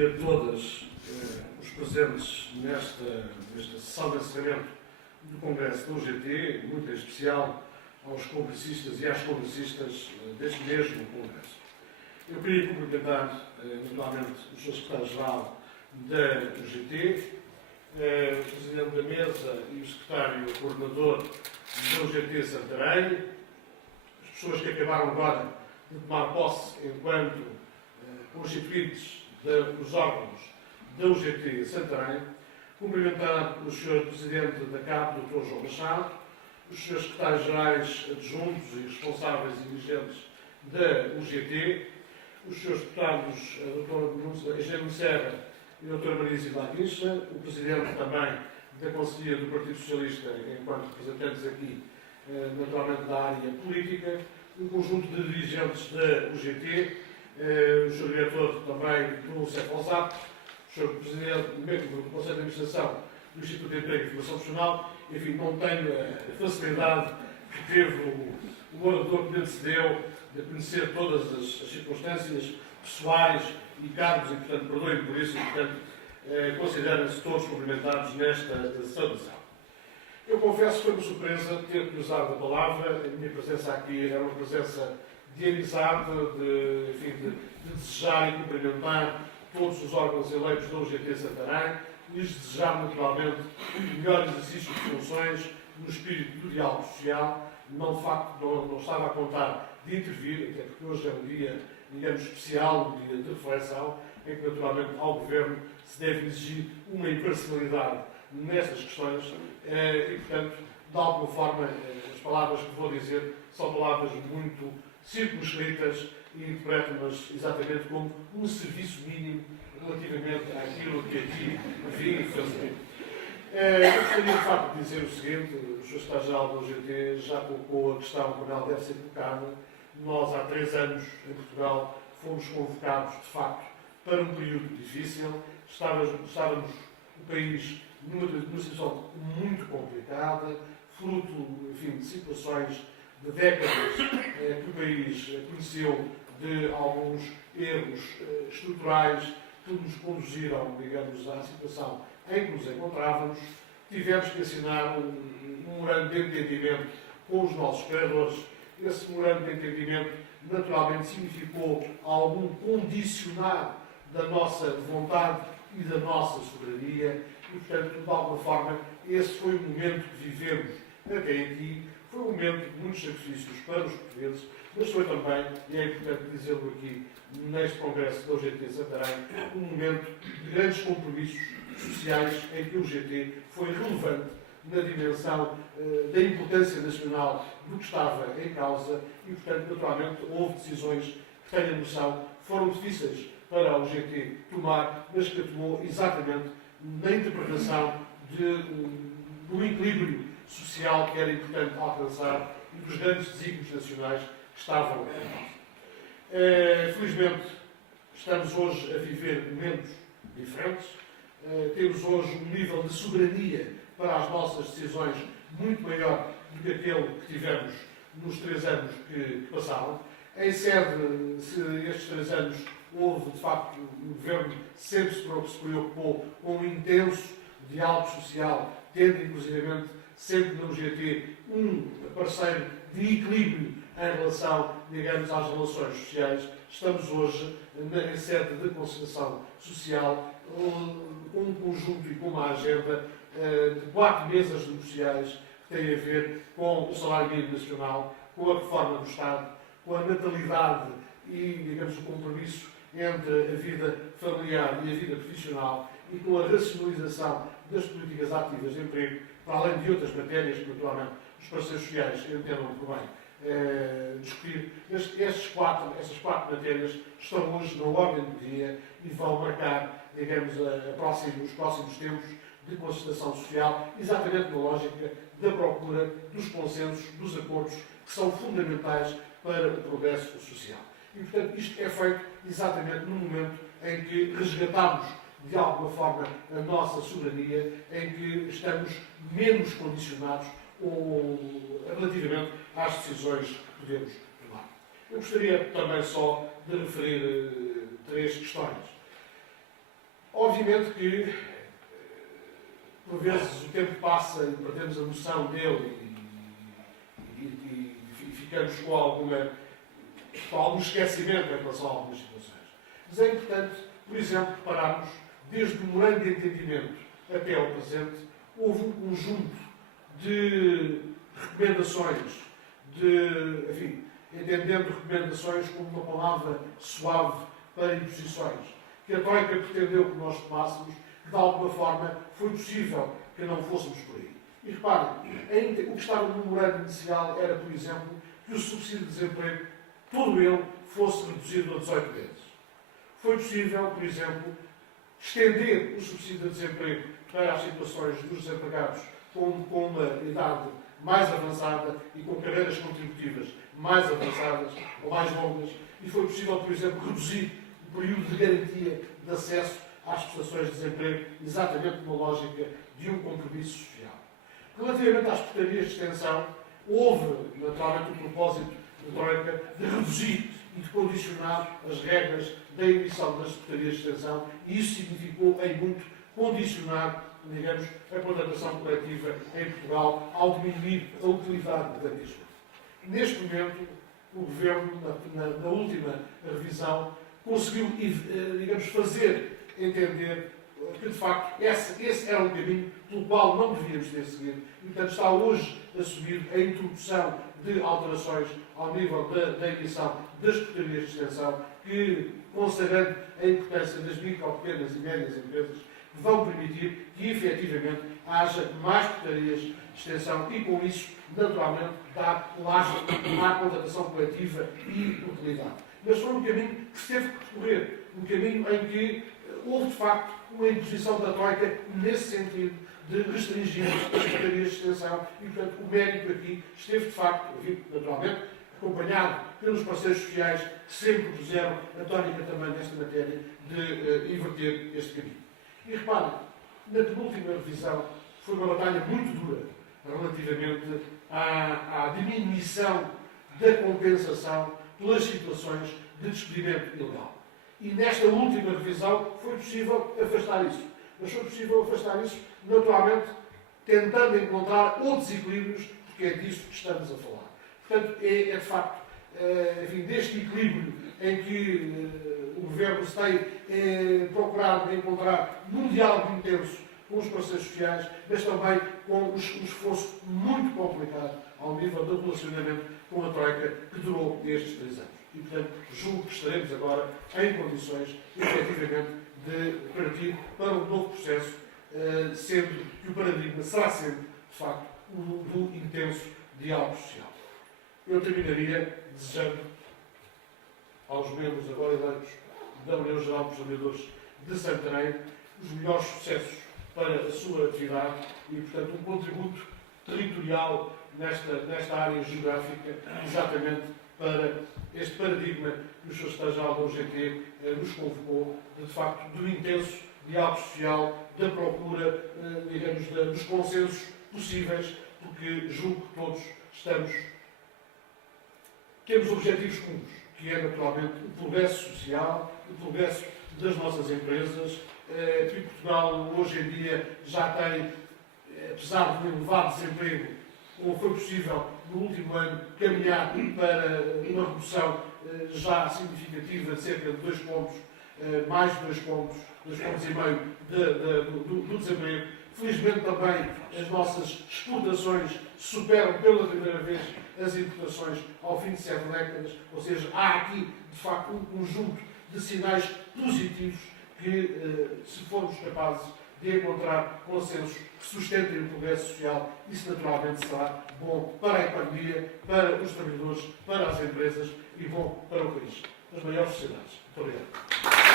A todos os presentes nesta sessão de encerramento do Congresso da UGT, muito em especial aos congressistas e às congressistas deste mesmo Congresso. Eu queria cumprimentar, naturalmente, o Sr. Secretário-Geral da UGT, o Presidente da Mesa e o Secretário Coordenador da UGT Santarém, as pessoas que acabaram agora de tomar posse enquanto constituintes dos órgãos da UGT Santarém, cumprimentar o Sr. Presidente da CAP, Dr. João Machado, os Srs. Secretários-Gerais adjuntos e responsáveis e dirigentes da UGT, os Srs. Deputados Dr. Engenheiro Serra e Dr. Maria Isidro Guincha, o Presidente também da Conselhia do Partido Socialista, enquanto representantes aqui, naturalmente, da área política, um conjunto de dirigentes da UGT, o Sr. Diretor também do CEPOSAP, o Sr. Presidente do Conselho de Administração do Instituto de Emprego e Formação Profissional. Enfim, não tenho a facilidade que teve o orador que me antecedeu de conhecer todas as circunstâncias pessoais e cargos, e, portanto, perdoem por isso, e, portanto, considerem-se todos cumprimentados nesta saudação. Eu confesso que foi uma surpresa ter cruzado a palavra. A minha presença aqui era uma presença de amizade, de desejar e cumprimentar todos os órgãos eleitos da UGT Santarém, lhes desejar naturalmente o melhor exercício de funções no espírito do diálogo social. Não, de facto, não estava a contar de intervir, até porque hoje é um dia, digamos, especial, um dia de reflexão, em que naturalmente ao Governo se deve exigir uma imparcialidade nessas questões e, portanto, de alguma forma, as palavras que vou dizer são palavras muito circunscritas e interpreto-nas exatamente como um serviço mínimo relativamente àquilo que aqui vim fazer. Eu gostaria, de facto, de dizer o seguinte: o Sr. Secretário-Geral da UGT já colocou a questão como ela deve ser colocada. Nós, há 3 anos, em Portugal, fomos convocados, de facto, para um período difícil. Estávamos o país numa situação muito complicada, fruto, enfim, de situações de décadas que o país conheceu, de alguns erros estruturais que nos conduziram, digamos, à situação em que nos encontrávamos. Tivemos que assinar um memorando de entendimento com os nossos credores. Esse memorando de entendimento, naturalmente, significou algum condicionar da nossa vontade e da nossa soberania e, portanto, de alguma forma, esse foi o momento que vivemos até aqui. Foi um momento de muitos sacrifícios para os portugueses, mas foi também, e é importante dizê-lo aqui, neste Congresso da UGT Santarém, um momento de grandes compromissos sociais em que o UGT foi relevante na dimensão da importância nacional do que estava em causa e, portanto, naturalmente, houve decisões que, tenho a noção, foram difíceis para a UGT tomar, mas que tomou exatamente na interpretação do equilíbrio social que era importante alcançar e dos grandes desígnios nacionais que estavam em causa. Felizmente, estamos hoje a viver momentos diferentes. Temos hoje um nível de soberania para as nossas decisões muito maior do que aquele que tivemos nos 3 anos que passaram. Em sede, se estes 3 anos houve, de facto, o Governo sempre se preocupou com um intenso diálogo social, tendo, inclusivamente, sempre na UGT um parceiro de equilíbrio em relação, digamos, às relações sociais. Estamos hoje em sede de concertação social com um conjunto e com uma agenda de 4 mesas negociais que têm a ver com o salário mínimo nacional, com a reforma do Estado, com a natalidade e, digamos, o compromisso entre a vida familiar e a vida profissional e com a racionalização das políticas ativas de emprego, para além de outras matérias que, naturalmente, os parceiros sociais entendam por bem discutir. Mas essas 4 matérias estão hoje na ordem do dia e vão marcar, digamos, os próximos tempos de concertação social, exatamente na lógica da procura dos consensos, dos acordos, que são fundamentais para o progresso social. E, portanto, isto é feito exatamente no momento em que resgatamos, de alguma forma, a nossa soberania, em que estamos menos condicionados relativamente às decisões que podemos tomar. Eu gostaria também só de referir 3 questões. Obviamente que, por vezes, o tempo passa e perdemos a noção dele e ficamos com algum esquecimento em relação a algumas situações. Mas é importante, por exemplo, repararmos, desde o memorando de entendimento até ao presente, houve um conjunto de recomendações, entendendo recomendações como uma palavra suave para imposições, que a Troika pretendeu que nós tomássemos, que de alguma forma foi possível que não fôssemos por aí. E reparem, o que estava no memorando inicial era, por exemplo, que o subsídio de desemprego, todo ele, fosse reduzido a 18 vezes. Foi possível, por exemplo, estender o subsídio de desemprego para as situações dos desempregados com uma idade mais avançada e com carreiras contributivas mais avançadas ou mais longas. E foi possível, por exemplo, reduzir o período de garantia de acesso às prestações de desemprego, exatamente numa lógica de um compromisso social. Relativamente às portarias de extensão, houve, naturalmente, o propósito da Troika de reduzir e de condicionar as regras da emissão das portarias de extensão, e isso significou, em muito, condicionar, digamos, a contratação coletiva em Portugal ao diminuir a utilidade da mesma. Neste momento, o Governo, na última revisão, conseguiu, digamos, fazer entender que, de facto, esse era um caminho pelo qual não devíamos ter seguido. E, portanto, está hoje a subir a introdução de alterações ao nível da emissão das portarias de extensão, que, consagrando a importância das micro, pequenas e médias empresas, vão permitir que, efetivamente, haja mais portarias de extensão e, com isso, naturalmente, dar lastro à contratação coletiva e utilidade. Mas foi um caminho que se teve que percorrer, um caminho em que houve, de facto, uma imposição da Troika nesse sentido de restringir as portarias de extensão e, portanto, o mérito aqui esteve, de facto, naturalmente, acompanhado pelos parceiros sociais que sempre propuseram a tónica também nesta matéria de inverter este caminho. E reparem, na penúltima revisão foi uma batalha muito dura relativamente à diminuição da compensação pelas situações de despedimento ilegal. E nesta última revisão foi possível afastar isso. Mas foi possível afastar isso, naturalmente, tentando encontrar outros equilíbrios, porque é disso que estamos a falar. Portanto, é de facto, enfim, deste equilíbrio em que o Governo se tem procurado encontrar num diálogo intenso com os parceiros sociais, mas também com um esforço muito complicado ao nível do relacionamento com a Troika, que durou estes 3 anos. E, portanto, julgo que estaremos agora em condições, efetivamente, de partir para um novo processo, sendo que o paradigma será sempre, de facto, o do intenso diálogo social. Eu terminaria desejando aos membros agora eleitos da União Geral dos Trabalhadores de Santarém os melhores sucessos para a sua atividade e, portanto, um contributo territorial nesta área geográfica, exatamente para este paradigma que o Sr. Secretário-Geral da UGT nos convocou, de facto, do intenso diálogo social, da procura, digamos, dos consensos possíveis, porque julgo que todos temos objetivos comuns, que é, naturalmente, o progresso social, o progresso das nossas empresas, que Portugal, hoje em dia, já tem, apesar de um elevado desemprego, como foi possível no último ano, caminhar para uma redução já significativa de cerca de 2 pontos, mais de 2 pontos e meio do desemprego. Felizmente também as nossas exportações superam pela primeira vez as importações ao fim de 7 décadas, ou seja, há aqui, de facto, um conjunto de sinais positivos que, se formos capazes de encontrar consensos que sustentem o progresso social, isso naturalmente será bom para a economia, para os trabalhadores, para as empresas e bom para o país, as maiores sociedades. Muito obrigado.